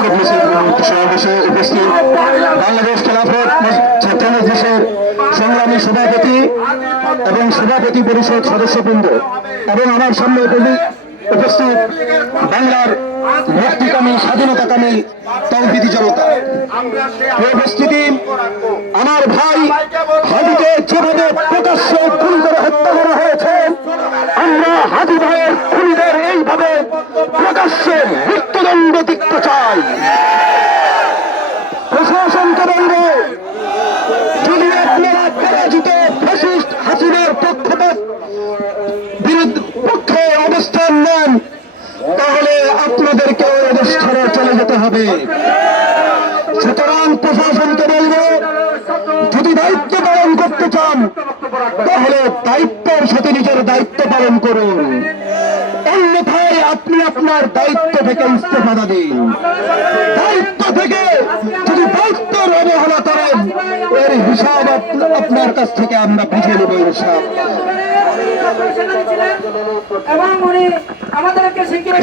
সমাবেশে উপস্থিত বাংলাদেশ খেলাফত ছাত্র মজলিসের সংগ্রামী সভাপতি এবং সভাপতি পরিষদ সদস্যবৃন্দ এবং আমার সামনে উপস্থিত বাংলার মুক্তিকামী স্বাধীনতাকামী তৌহিদি জনতা। উপস্থিতি, আমার ভাই হাদিকে যেভাবে প্রকাশ্যে খুন করে হত্যা করা হয়েছে, আমরা হাদি ভাইয়ের খুনিদের এইভাবে প্রকাশ্যে মৃত্যুদণ্ড দিতে চাই। প্রশাসনকে বলব, যদি আপনারা পরাজিত ফ্যাসিস্ট হাসিনার পক্ষে অবস্থান নেন, তাহলে আপনাদেরকে এদেশ ছেড়ে চলে যেতে হবে। সুতরাং প্রশাসনকে বলব, যদি দায়িত্ব পালন করতে চান তাহলে দায়িত্বের সাথে নিজের দায়িত্ব পালন করুন, অন্যথায় আপনি আপনার দায়িত্ব থেকে ইস্তফা দিন। দায়িত্ব থেকে যদি দায়িত্বের অবহেলা করেন, এর হিসাব আপনার কাছ থেকে আমরা বুঝে নেব ইনশাআল্লাহ। এবং উনি আমাদেরকে শিখিয়ে